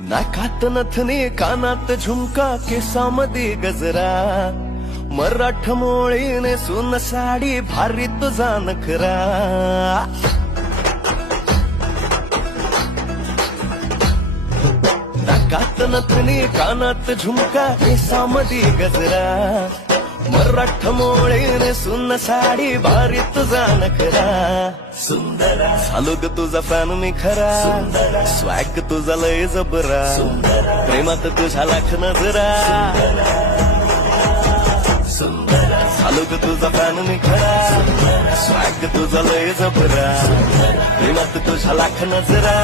नाकात नथनी कानात झुमका केसामध्ये गजरा मराठ मोळीने सुन साडी भारी तुझा नखरा नाकात नथनी कानात झुमका केसामध्ये गजरा मराठ मोळीने सुन साडी भारी तुझा नखरा सुंदरा झालो ग तुझा फॅन मी खरा स्वॅग तुझा लय जबरा प्रेमात तुझा लाख नजरा झालो ग तुझा फॅन मी खरा स्वॅग तुझा लय जबरा प्रेमात तुझा लाख नजरा